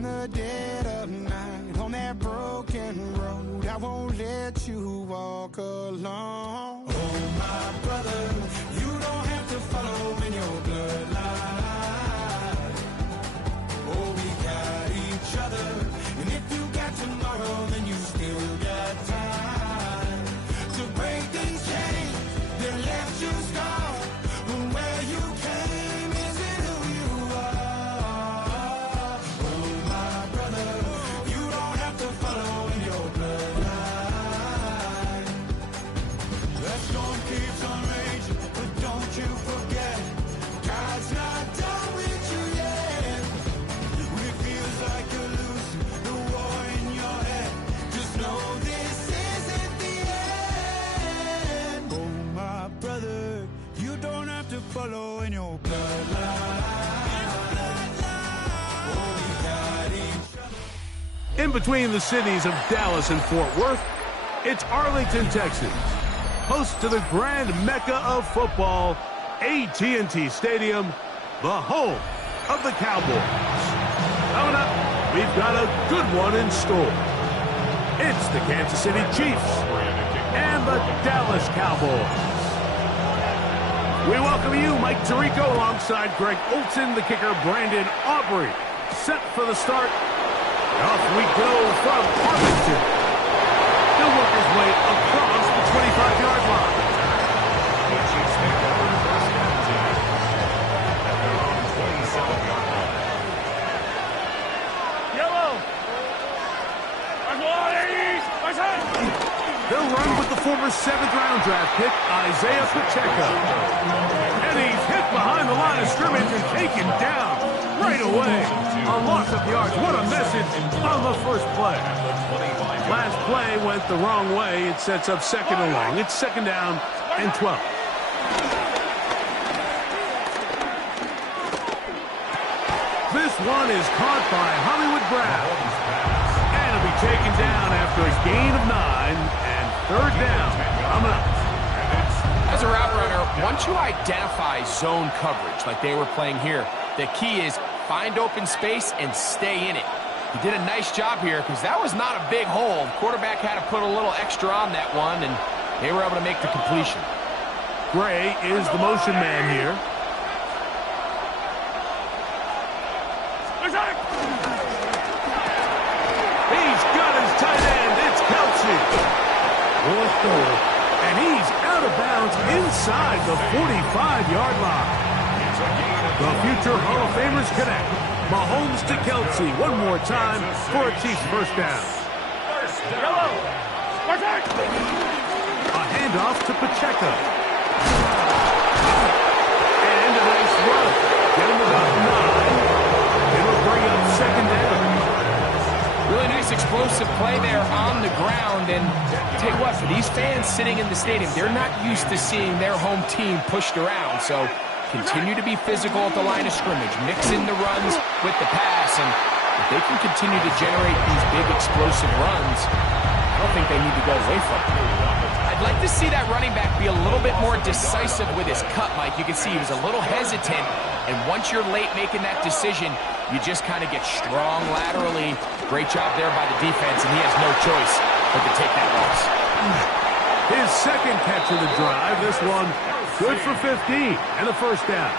in the dead of night, on that broken road, I won't let you walk alone. Oh, my brother, you don't have to follow in your bloodline. Oh, we got each other, and if you got tomorrow, then you still got time to break these chains that left you scarred. Where you came isn't who you are. Oh, my brother, you don't have to follow in your bloodline. The storm keeps on raging, but don't you forget, God's not done with you yet. When it feels like you're losing the war in your head, just know this isn't the end. Oh, my brother, you don't have to follow in your bloodline. Oh, we got each other. In between the cities of Dallas and Fort Worth, it's Arlington, Texas, host to the grand mecca of football, AT&T Stadium, the home of the Cowboys. Coming up, we've got a good one in store. It's the Kansas City Chiefs and the Dallas Cowboys. We welcome you, Mike Tirico, alongside Greg Olson, the kicker, Brandon Aubrey. Set for the start. Off we go from Arlington. He'll work his way across the 25-yard line. The Chiefs make over the first down team at their own 27-yard line. Yellow! They'll run with the former 7th-round draft pick, Isaiah Pacheco. And he's hit behind the line of scrimmage and taken down right away. A loss of yards. What a message on the first play. Last play went the wrong way. It sets up second and long. It's second down and 12. This one is caught by Hollywood Brown. And it'll be taken down after a gain of 9 and third down. Coming up. As a route runner, once you identify zone coverage like they were playing here, the key is find open space and stay in it. He did a nice job here because that was not a big hole. The quarterback had to put a little extra on that one, and they were able to make the completion. Gray is the motion man here. He's got his tight end. It's Kelsey. And he's out of bounds inside the 45-yard line. The future Hall of Famers connect. Mahomes to Kelsey one more time for a Chiefs first down. A handoff to Pacheco. And a nice run. Get him about 9. It'll bring up second down. Really nice explosive play there on the ground. And tell you what, for these fans sitting in the stadium, they're not used to seeing their home team pushed around. So continue to be physical at the line of scrimmage. Mix in the runs with the pass. And if they can continue to generate these big explosive runs, I don't think they need to go away from it. I'd like to see that running back be a little bit more decisive with his cut, Mike. You can see he was a little hesitant. And once you're late making that decision, you just kind of get strong laterally. Great job there by the defense, and he has no choice but to take that loss. His second catch of the drive. This one good for 15 and a first down.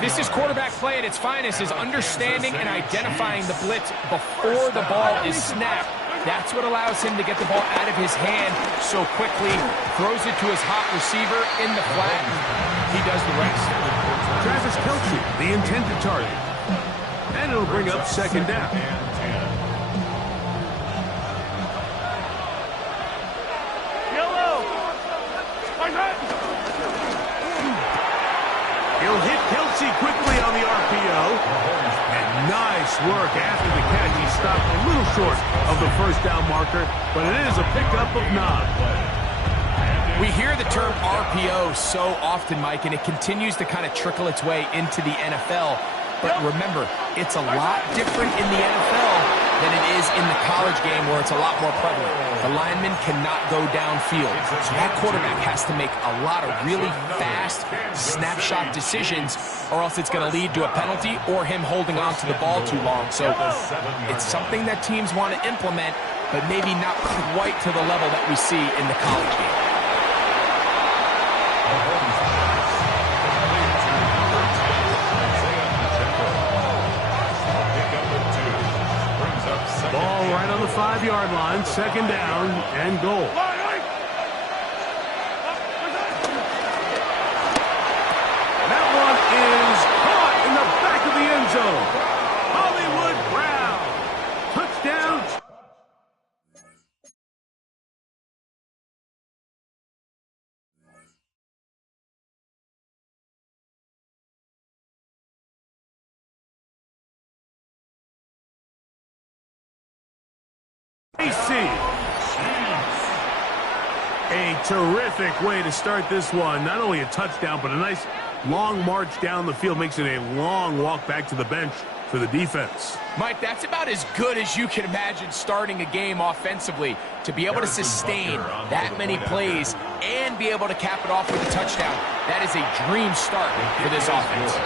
This is quarterback play at its finest, is understanding and identifying the blitz before the ball is snapped. That's what allows him to get the ball out of his hand so quickly, throws it to his hot receiver in the flat. He does the rest. Travis Kelce, the intended target. And it'll bring up second down. He'll hit Kelce quickly on the RPO. And nice work after the catch. He stopped a little short of the first down marker, but it is a pickup of 9. We hear the term RPO so often, Mike, and it continues to kind of trickle its way into the NFL. But remember, it's a lot different in the NFL than it is in the college game where it's a lot more prevalent. The lineman cannot go downfield. So that quarterback has to make a lot of really fast snapshot decisions, or else it's going to lead to a penalty or him holding on to the ball too long. So it's something that teams want to implement, but maybe not quite to the level that we see in the college game. Ball right on the 5-yard line, 2nd down and goal. That one is caught in the back of the end zone. Hollywood Brown. Touchdown. A terrific way to start this one. Not only a touchdown, but a nice long march down the field. Makes it a long walk back to the bench for the defense. Mike, that's about as good as you can imagine starting a game offensively. To be able to sustain that many plays and be able to cap it off with a touchdown, that is a dream start for this offense.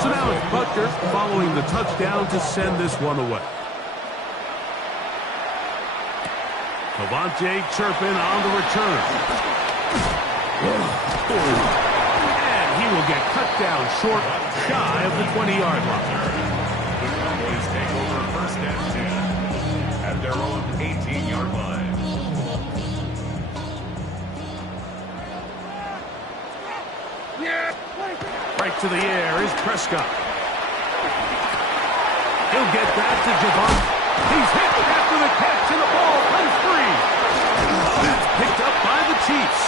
So now it's Butker following the touchdown to send this one away. Cavante Turpin on the return. And he will get cut down short, shy of the 20-yard line. The Cowboys take over 1st and 10 at their own 18-yard line. Right to the air is Prescott. He'll get back to Javon. He's hit after the catch, and the ball comes free. That's picked up by the Chiefs.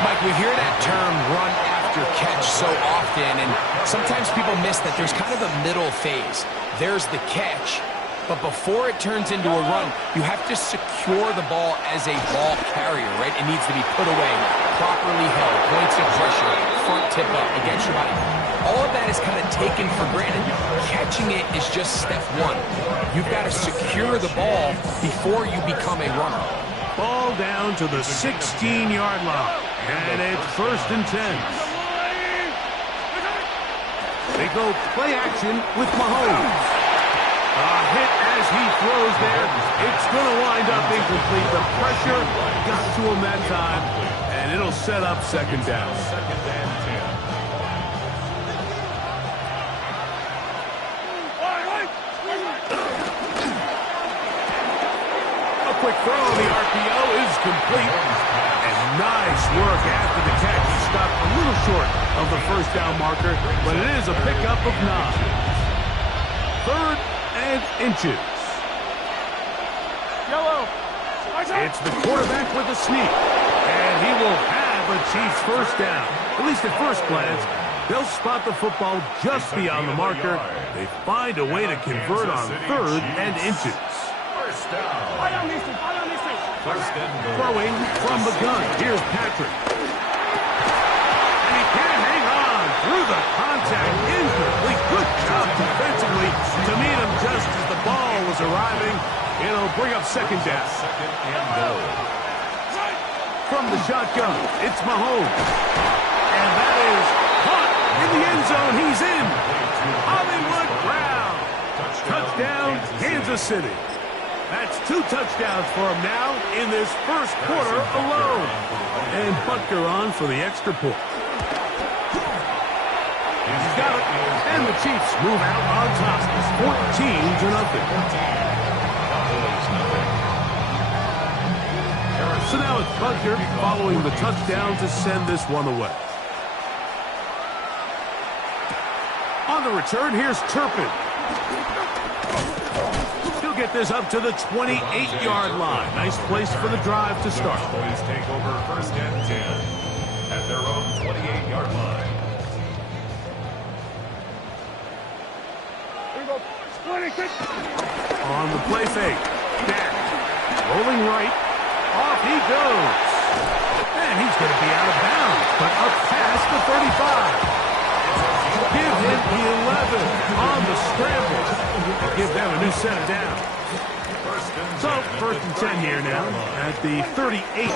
Mike, we hear that term run after catch so often, and sometimes people miss that there's kind of a middle phase. There's the catch, but before it turns into a run, you have to secure the ball as a ball carrier, right? It needs to be put away, properly held, points of pressure, front tip up against your body. All of that is kind of taken for granted. Catching it is just step one. You've got to secure the ball before you become a runner. Ball down to the 16-yard line, and it's 1st and 10. They go play action with Mahomes. A hit as he throws there. It's going to wind up incomplete. The pressure got to him that time, and it'll set up 2nd down. 2nd and 10. A quick throw on the RPO is complete. And nice work after the catch. He stopped a little short of the 1st down marker, but it is a pickup of 9. 3rd and inches. It's the quarterback with a sneak. And he will have a Chiefs 1st down. At least at first glance, they'll spot the football just beyond the marker. They find a way to convert on 3rd and inches. 1st down. 1st and goal. Throwing from the gun. Here's Patrick. And he can't hang on through the contact. Incomplete. Good job defensively to meet him just as the ball was arriving. It'll bring up 2nd down. 2nd and goal. From the shotgun, it's Mahomes. And that is caught in the end zone. He's in. Hollywood Brown. Touchdown, Kansas City. That's 2 touchdowns for him now in this 1st quarter alone. And Butker on for the extra point. He's got it. And the Chiefs move out on top. 14-0. So now it's Butker following the touchdown to send this one away. On the return, here's Turpin. He'll get this up to the 28-yard line. Nice place for the drive to start. Cowboys take over 1st and 10 at their own 28-yard line. On the play fake. Dak rolling right. Off he goes. And he's going to be out of bounds, but up past the 35. Give him 11 on the scramble. And give them a new set of downs. So, first and 10 here now at the 38.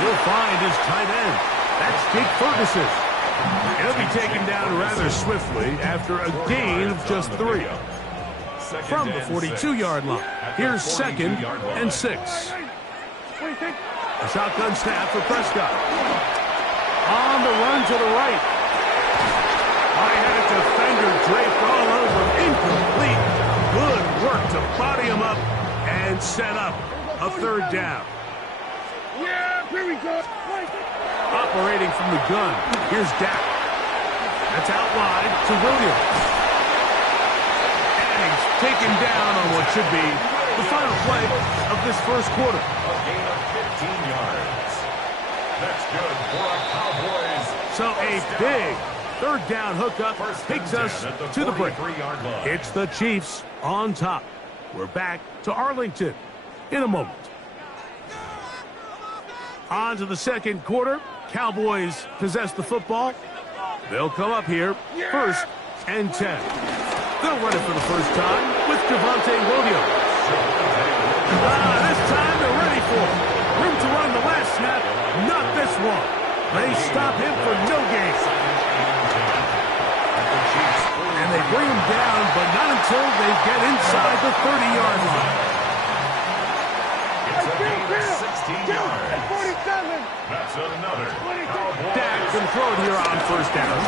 He'll find his tight end. That's Jake Ferguson. He'll be taken down rather swiftly after a gain of just 3. From the 42-yard line, here's 2nd and 6. A shotgun snap for Prescott. On the run to the right. I had a defender draped all over him. Incomplete. Good work to body him up and set up a 3rd down. Yeah, here we go. Operating from the gun, here's Dak. That's out wide to Williams. And he's taken down on what should be the final play of this first quarter. A gain of 15 yards. That's good for a Cowboys. So a big 3rd down hookup takes us to the break. It's the Chiefs on top. We're back to Arlington in a moment. On to the second quarter. Cowboys possess the football. They'll come up here, 1st and 10. They'll run it for the first time with Javonte Williams. This time they're ready for it. Room to run the last snap, not this one. They stop him for no gain. And they bring him down, but not until they get inside the 30-yard line. It's a gain of 16 yards. 47. That's another Cowboys. Dak can throw it here on 1st down.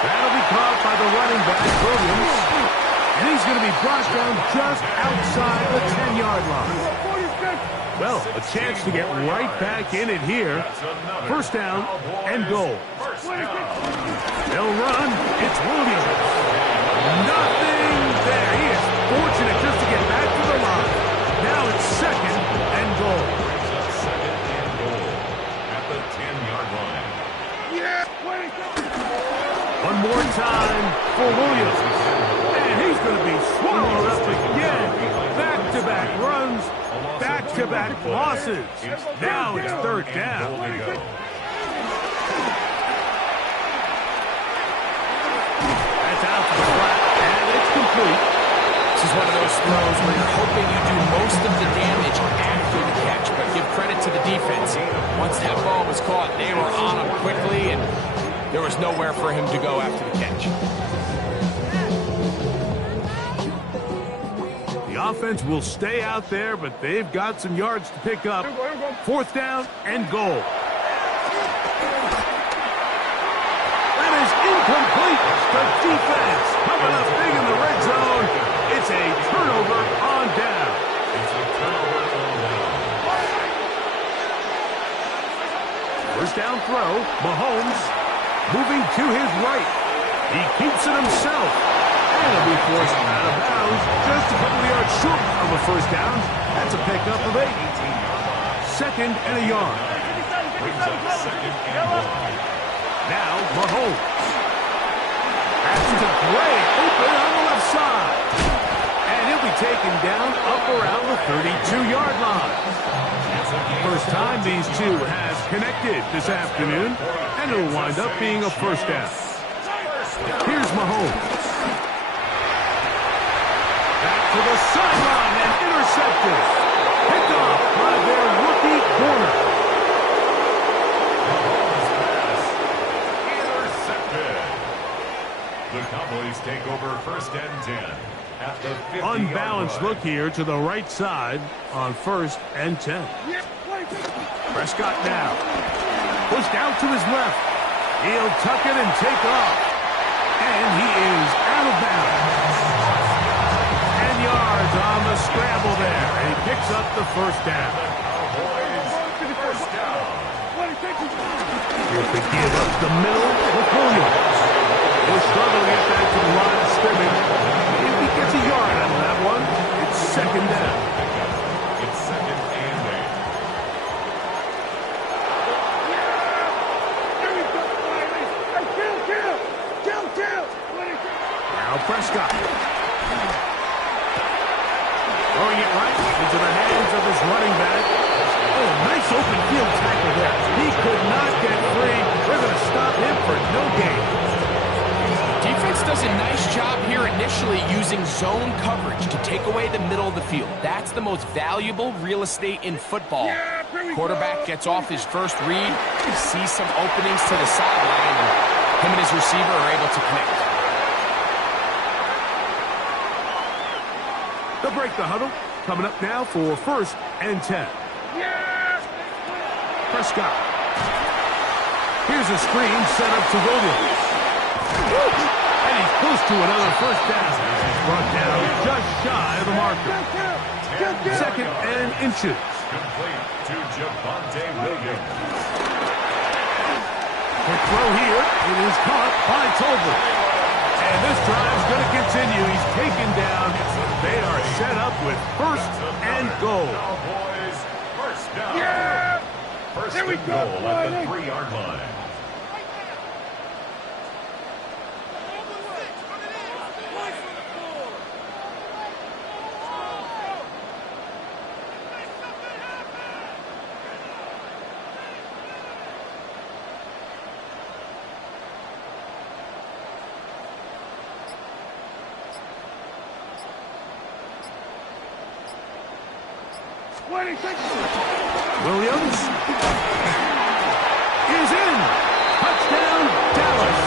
That'll be caught by the running back, Williams. And he's going to be brought down just outside the 10-yard line. Well, a chance to get right back in it here. 1st down and goal. They'll run. It's Williams. Nothing there. He is fortunate just to get back to the line. Now it's 2nd and goal. Second and goal at the 10-yard line. One more time for Williams. And he's going to be swallowed up again. Back-to-back runs, back-to-back losses. Now it's 3rd down. That's out to the flat, and it's complete. This is one of those throws where you're hoping you do most of the damage after the catch, but give credit to the defense. Once that ball was caught, they were on him quickly, and there was nowhere for him to go after the catch. The offense will stay out there, but they've got some yards to pick up. 4th down and goal. That is incomplete. The defense coming up big in the red zone. It's a turnover on down. It's a turnover on down. 1st down throw. Mahomes moving to his right. He keeps it himself. And he'll be forced out of bounds just a couple of yards short of a 1st down. That's a pickup of 8. 2nd and a yard. Brings up 2nd and 1. Now Mahomes. That's to Gray. Open on the left side. And he'll be taken down up around the 32-yard line. First time these two have connected this afternoon, and it'll wind up being a 1st down. Here's Mahomes. Back to the sideline and intercepted. Picked off by their rookie corner. Intercepted. The Cowboys take over 1st and 10 at the 50-yard Unbalanced line. look here to the right side on 1st and 10. Prescott now. Pushed out to his left. He'll tuck it and take off. And he is out of bounds. 10 yards on the scramble there. And he picks up the 1st down. Cowboys, 1st down. He'll begin up the middle with Williams. He'll struggle to get back to the line of scrimmage. If he gets a yard out of that one, it's 2nd down. It's 2nd and 8. Kill. Now Prescott. throwing it right into the hands of his running back. Oh, nice open field tackle there. He could not get free. They're going to stop him for no gain. Defense does a nice job here initially using zone coverage to take away the middle of the field. That's the most valuable real estate in football. Quarterback gets off his first read, sees some openings to the sideline, and him and his receiver are able to connect. They'll break the huddle. Coming up now for 1st and 10. Prescott. Here's a screen set up to Williams. And he's close to another first down. He's brought down just shy of the marker. 2nd and inches. Complete to Javonte Williams. Quick throw here. It is caught by Tolbert. And this drive's going to continue. He's taken down. They are set up with 1st and goal. Cowboys, first down. First and goal at the 3-yard line. Williams is in. Touchdown, Dallas.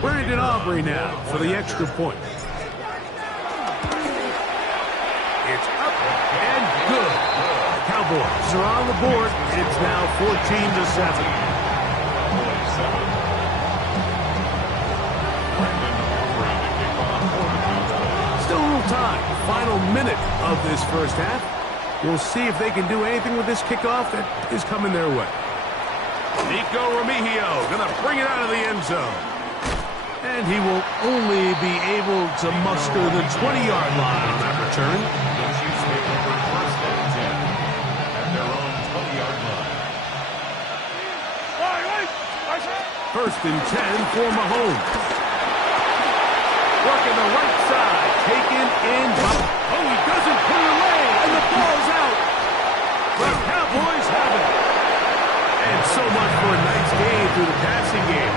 Brandon Aubrey now for the extra point. It's up and good. The Cowboys are on the board. It's now 14-7. Time. Final minute of this first half. We'll see if they can do anything with this kickoff that is coming their way. Nico Remigio going to bring it out of the end zone. And he will only be able to muster the 20-yard line on that return. The Chiefs take over 1st and 10 at their own 20-yard line. 1st and 10 for Mahomes. Working the right side. Taken in. Oh, he doesn't put it away. And the ball's out. The Cowboys have it. And so much for a nice game through the passing game.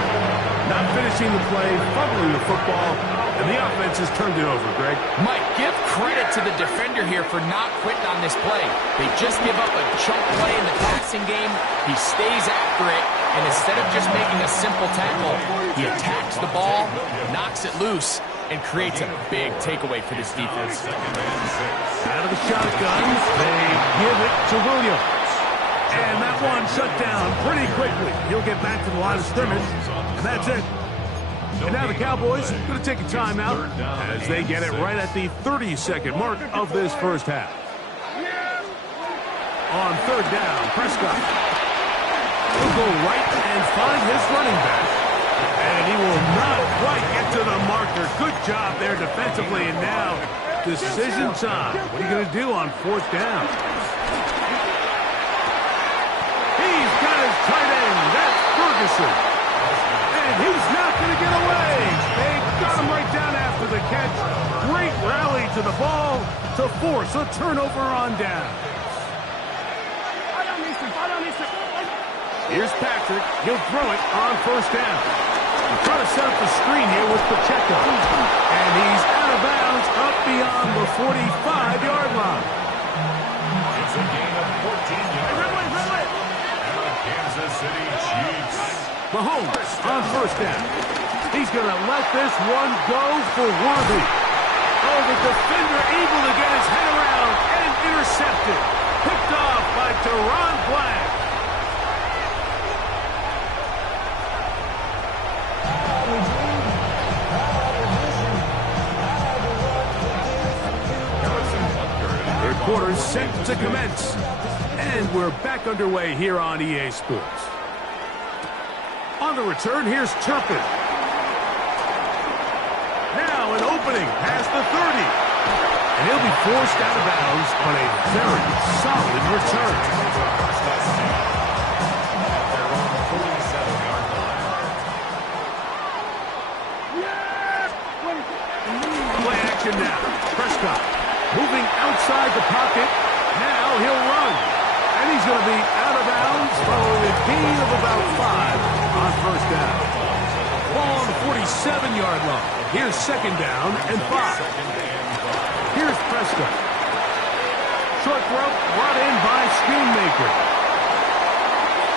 Not finishing the play, fumbling the football, and the offense has turned it over, Greg. Mike, give credit to the defender here for not quitting on this play. They just give up a chunk play in the passing game. He stays after it, and instead of just making a simple tackle, he attacks the ball, knocks it loose, and creates a big takeaway for this defense. Out of the shotgun, they give it to Williams. And that one shut down pretty quickly. He'll get back to the line of scrimmage, and that's it. And now the Cowboys going to take a timeout as they get it right at the 30-second mark of this first half. On 3rd down, Prescott will go right and find his running back. And he will not quite get to the marker. Good job there defensively. And now, decision time. What are you going to do on 4th down? He's got his tight end. That's Ferguson. And he's not going to get away. They got him right down after the catch. Great rally to the ball to force a turnover on down. Here's Patrick. He'll throw it on 1st down. He's trying to set up the screen here with Pacheco. And he's out of bounds up beyond the 45-yard line. It's a gain of 14 yards. And the Kansas City Chiefs. Mahomes on 1st down. He's going to let this one go for Worthy. Oh, the defender able to get his head around and intercepted. Picked off by Teron Black. Third quarter set to commence. And we're back underway here on EA Sports. On the return, here's Turpin. Now an opening past the 30. And he'll be forced out of bounds on a very solid return. 37-yard line. Here's second down and 5. Here's Prescott. Short throw brought in by Schoonmaker.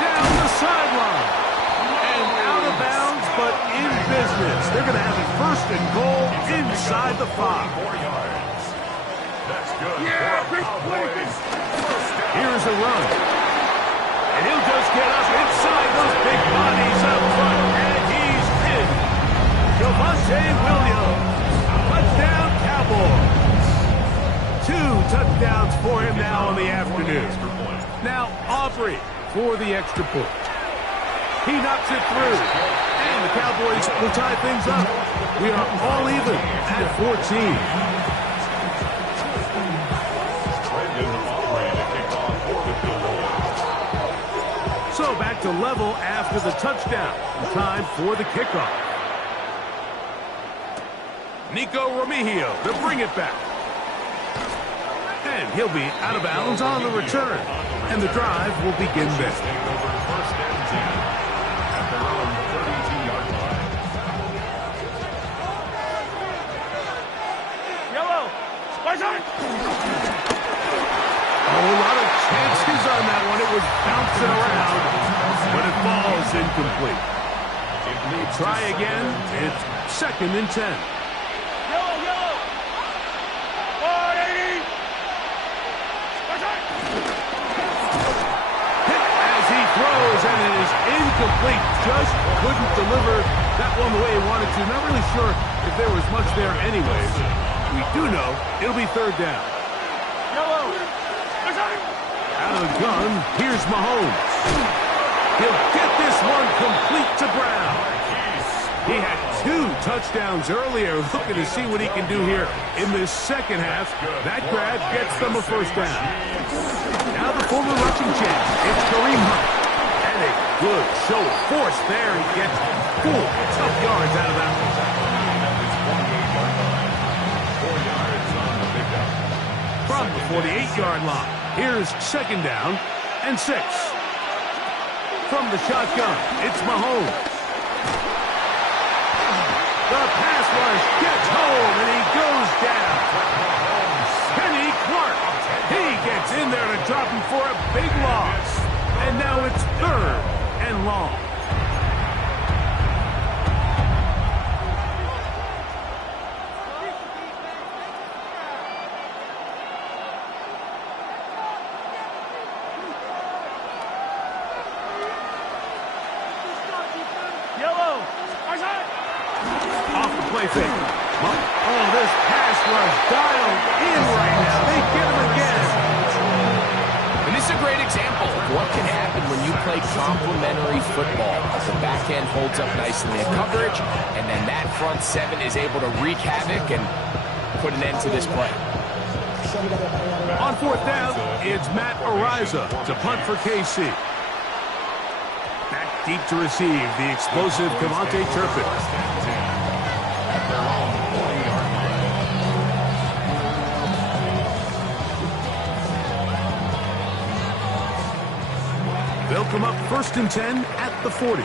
Down the sideline. And out of bounds, but in business. They're going to have it first and goal inside the 5. 4 yards. That's good. Here's a run. And he'll just get up inside those big bodies up front. And he's in. Javonte Williams. Touchdown, Cowboys. 2 touchdowns for him now in the afternoon. Now Aubrey for the extra point. He knocks it through. And the Cowboys will tie things up. We are all even at 14. So back to level after the touchdown. Time for the kickoff. Nico Remigio to bring it back. And he'll be out of bounds on the return. And the drive will begin there. First and 10 at their own 32-yard line. Yellow. Tyson. A lot of chances on that one. It was bouncing around, but it falls incomplete. Try again. It's second and 10. Yellow, yellow. 180. Tyson. Hit as he throws, and it is incomplete. Just couldn't deliver that one the way he wanted to. Not really sure if there was much there anyways. We do know it'll be third down. Yellow. Out of the gun, here's Mahomes. He'll get this one complete to Brown. He had 2 touchdowns earlier, looking to see what he can do here in this second half. That grab gets them a first down. Now the former rushing champ, it's Kareem Hunt. And a good show of force there. He gets 4 tough yards out of that one. 4 yards on the pickup. From the 48-yard line, here's second down and 6. From the shotgun, it's Mahomes. The pass rush gets home, and he goes down. Kenny Clark. He gets in there to drop him for a big loss. And now it's third and long. Yellow. Tyson. Off the play fake. Oh, this pass rush dialed in right now. They get him again. And this is a great example of what can happen when you play complementary football. The back end holds up nicely in coverage, and then that front 7 is able to wreak havoc and put an end to this play. On fourth down, it's Matt Ariza to punt for KC. Back deep to receive the explosive Cavante Turpin. At their own 40-yard line. They'll come up first and 10 at the 40.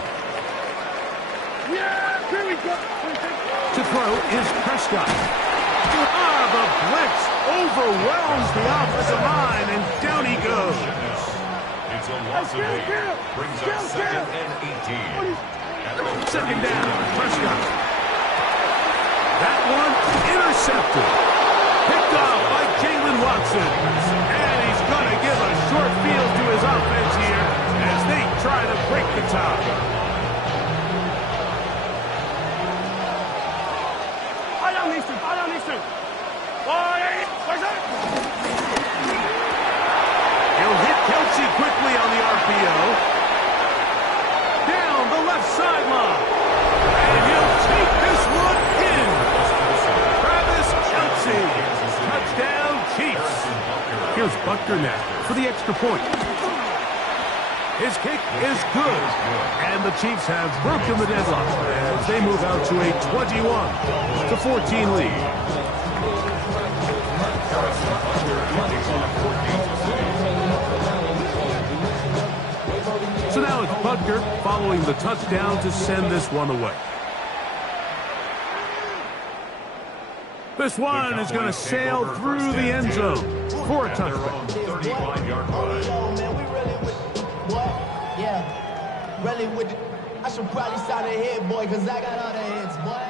Yeah, here we go. To throw is Prescott. The blitz overwhelms the offensive line, and down he goes. It's a loss of 8. Brings up second and 18. Second down, Prescott. That one intercepted. Picked off by Jalen Watson. And he's going to give a short field to his offense here as they try to break the tie. I don't need to. I don't need to. 180. Tyson. He'll hit Kelsey quickly on the RPO. Down the left sideline. And he'll take this one in. Travis Kelsey. Touchdown, Chiefs. Here's Buckner now for the extra point. His kick is good. And the Chiefs have broken the deadlock as they move out to a 21-14 lead. So now it's Buckner following the touchdown to send this one away. This one is going to sail through the end zone for a touchdown. 35-yard line. Yeah, really with the, I should probably sign a head, boy, because I got all the heads, boy.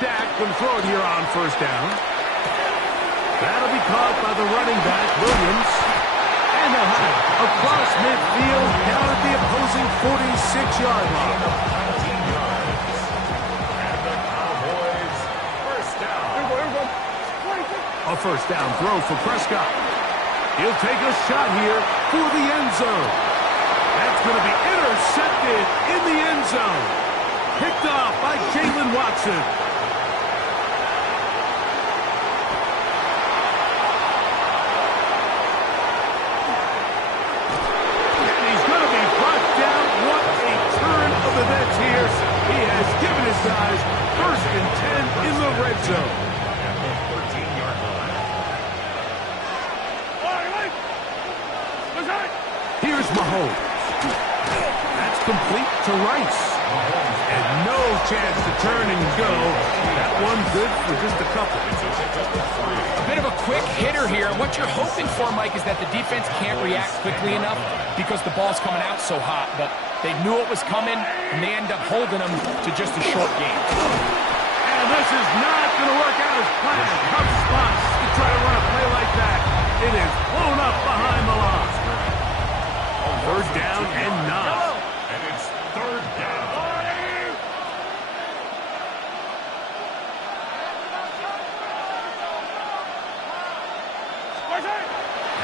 Dak can throw it here on first down. That'll be caught by the running back, Williams. And they'll have it across midfield down at the opposing 46-yard line. 19 yards. And the Cowboys first down. A first down throw for Prescott. He'll take a shot here for the end zone. That's going to be intercepted in the end zone. Picked off by Jalen Watson. And he's going to be brought down. What a turn of events here. He has given his guys first and 10 in the red zone. At the 13-yard line. Here's Mahomes. That's complete to Rice. And no chance to turn and go. That one good for just a couple. A bit of a quick hitter here. What you're hoping for, Mike, is that the defense can't react quickly enough because the ball's coming out so hot. But they knew it was coming, and they end up holding them to just a short game. And this is not going to work out as planned. Tough spots to try to run a play like that. It is blown up behind the line. Third down and 9. And it's third down.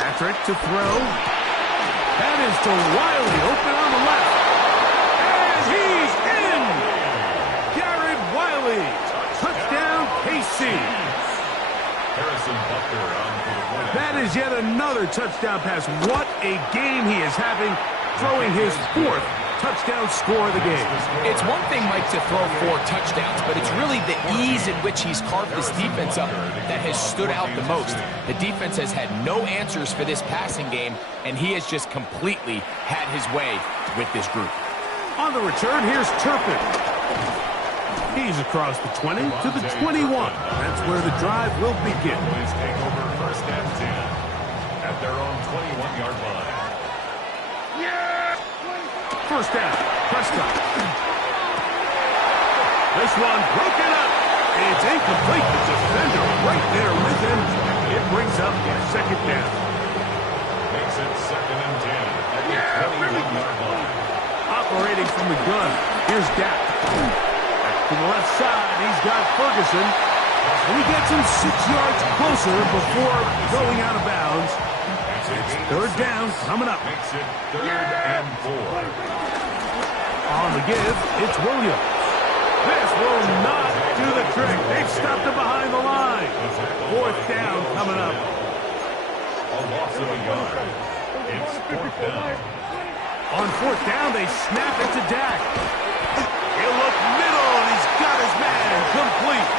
Patrick to throw. That is to Wiley, open on the left. And he's in! Garrett Wiley. Touchdown, KC. Harrison Butker on for the win. That is yet another touchdown pass. What a game he is having, throwing his 4th touchdown score of the game. It's one thing, Mike, to throw 4 touchdowns, but it's really the ease in which he's carved this defense up that has stood out the most. The defense has had no answers for this passing game, and he has just completely had his way with this group. On the return, here's Turpin. He's across the 20 to the 21. That's where the drive will begin. Cowboys take over first and 10 at their own 21-yard line. First down, Prescott. This one broken up. It's incomplete. The defender right there with him. It brings up second down. Makes it second and 10 at the 21-yard line. Operating from the gun, here's Dak. To the left side, he's got Ferguson. And he gets him 6 yards closer before going out of bounds. It's third down coming up. Makes it third and 4. On the give, it's Williams. This will not do the trick. They've stopped him behind the line. Fourth down coming up. A loss of a yard. It's fourth down. On fourth down, they snap it to Dak. He'll look middle, and he's got his man complete.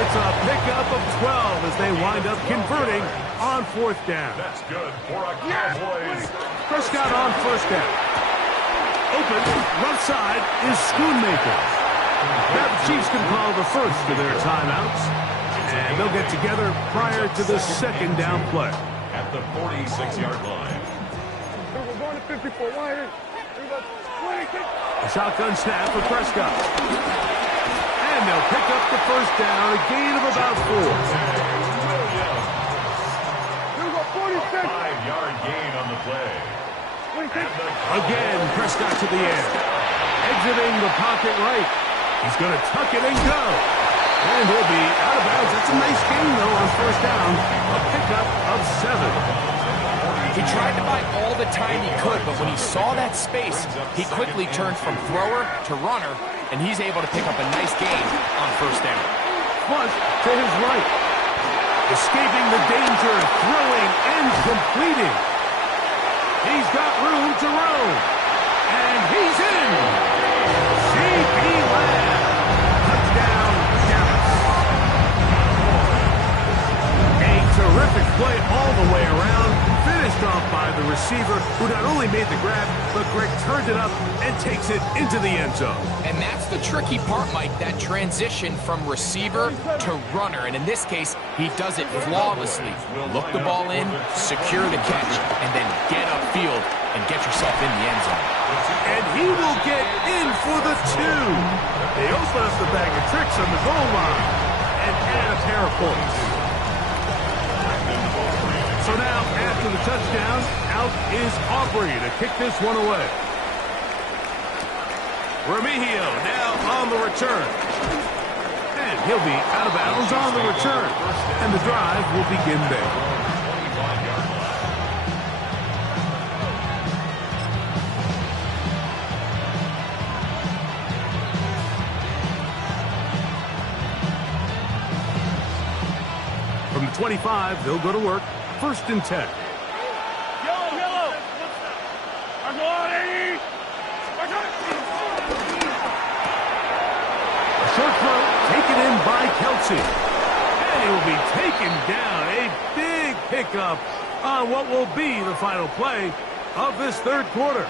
It's a pickup of 12 as they wind up converting on fourth down. That's good for a Cowboys. Prescott on first down. Open, left side is Schoonmaker. Now the Chiefs can call the first of their timeouts, and they'll get together prior to the second down play. At the 46-yard line. We're going to 54. Wire. A shotgun snap for Prescott. And they'll pick up the first down, a gain of about 4. Williams. 5-yard gain on the play. Again, Prescott to the air. Exiting the pocket right. He's going to tuck it and go. And he'll be out of bounds. That's a nice gain, though, on first down. A pickup of 7. He tried to buy all the time he could, but when he saw that space, he quickly turned from thrower to runner, and he's able to pick up a nice gain on first down. Flush to his right. Escaping the danger, throwing and completing. He's got room to roam. And he's in. C.B. Lamb. Touchdown, Dallas. A terrific play all the way around. Finished off by had the receiver who not only made the grab, but Greg turned it up and takes it into the end zone. And that's the tricky part, Mike, that transition from receiver to runner. And in this case, he does it flawlessly. Look the ball in, secure the catch, and then get upfield and get yourself in the end zone. And he will get in for the 2. They open up the bag of tricks on the goal line and add a pair of points. So now, after the touchdown, out is Aubrey to kick this one away. Remigio now on the return. And he'll be out of bounds on the return. And the drive will begin there. From the 25, they'll go to work. 1st and 10. Yellow. A short throw taken in by Kelsey. And he will be taken down. A big pickup on what will be the final play of this 3rd quarter.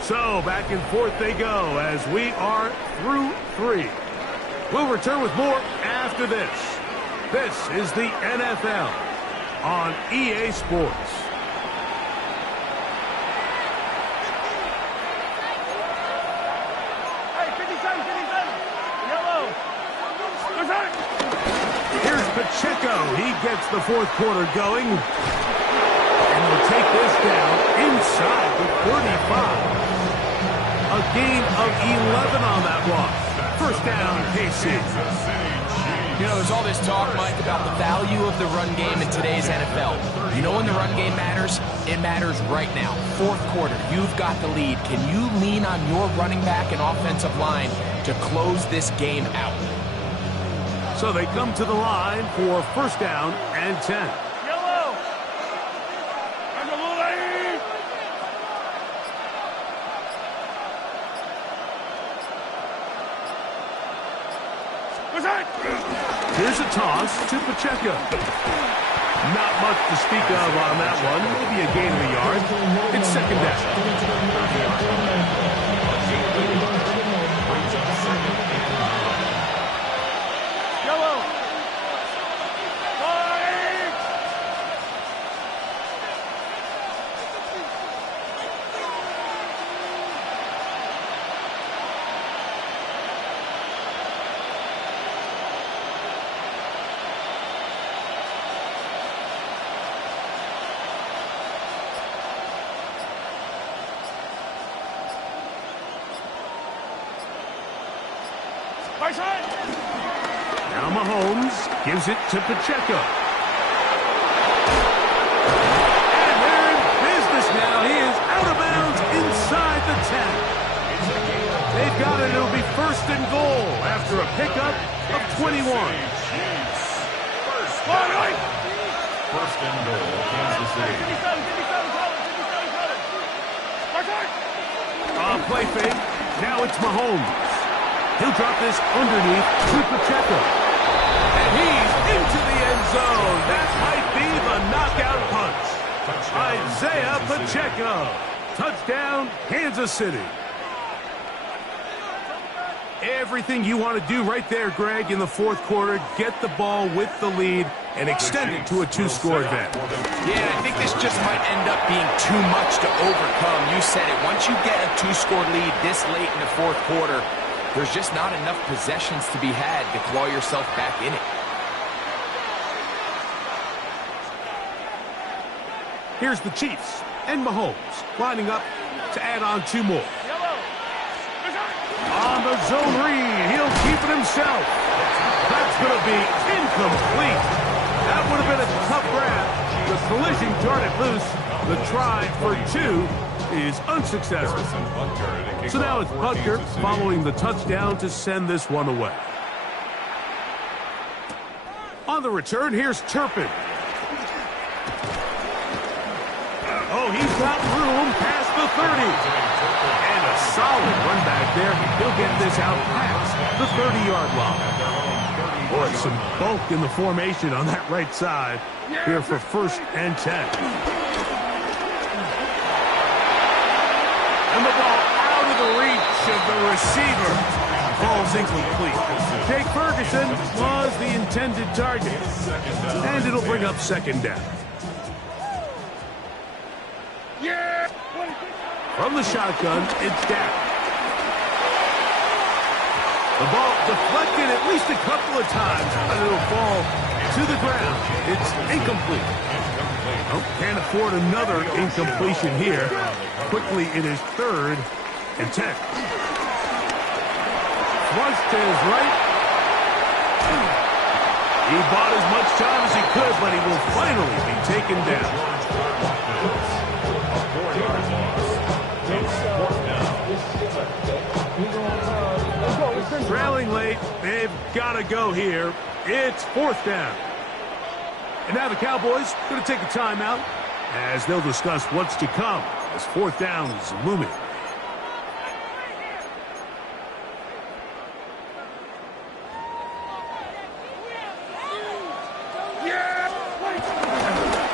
So back and forth they go as we are through 3. We'll return with more after this. This is the NFL on EA Sports. Hey, 57. Yellow. Here's Pacheco. He gets the 4th quarter going. And will take this down inside the 35. A gain of 11 on that one. 1st down, KC. You know, there's all this talk, Mike, about the value of the run game in today's NFL. You know when the run game matters? It matters right now. 4th quarter, you've got the lead. Can you lean on your running back and offensive line to close this game out? So they come to the line for 1st down and 10. Yellow. Here's a toss to Pacheco. Not much to speak of on that one. Maybe a gain of a yard. It's 2nd down. Yellow. Tyson. Now Mahomes gives it to Pacheco. And they're in business now. He is out of bounds inside the 10. They've got it. It'll be 1st and goal after a pickup of 21. 1st and goal, Kansas City. 57. Play fake. Now it's Mahomes. He'll drop this underneath to Pacheco. And he's into the end zone. That might be the knockout punch. Isaiah Pacheco. Touchdown, Kansas City. Everything you want to do right there, Greg, in the 4th quarter. Get the ball with the lead and extend it to a 2-score advantage. Yeah, I think this just might end up being too much to overcome. You said it. Once you get a 2-score lead this late in the 4th quarter, there's just not enough possessions to be had to claw yourself back in it. Here's the Chiefs and Mahomes lining up to add on 2 more. On the zone read, he'll keep it himself. That's going to be incomplete. That would have been a tough grab. The collision darted loose. The try for 2 is unsuccessful. So now it's Butker following the touchdown to send this one away. On the return, here's Turpin. Oh, he's got room past the 30. And a solid run back there. He'll get this out past the 30-yard line. Boy, some bulk in the formation on that right side here for 1st and 10. And the ball out of the reach of the receiver. Ball's incomplete. Jake Ferguson was the intended target. And it'll bring up 2nd down. From the shotgun, it's Dak. The ball deflected at least a couple of times, and it'll fall to the ground. It's incomplete. Oh, can't afford another incompletion here. Quickly, it is 3rd and 10. Flush to his right. He bought as much time as he could, but he will finally be taken down. Trailing late, they've got to go here. It's 4th down. And now the Cowboys going to take a timeout as they'll discuss what's to come as 4th down is looming.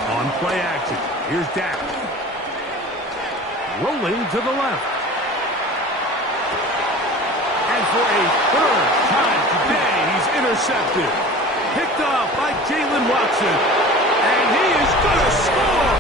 On play action, here's Dak. Rolling to the left. And for a 3rd time today, he's intercepted. Picked off by Jalen Watson. And he is going to score!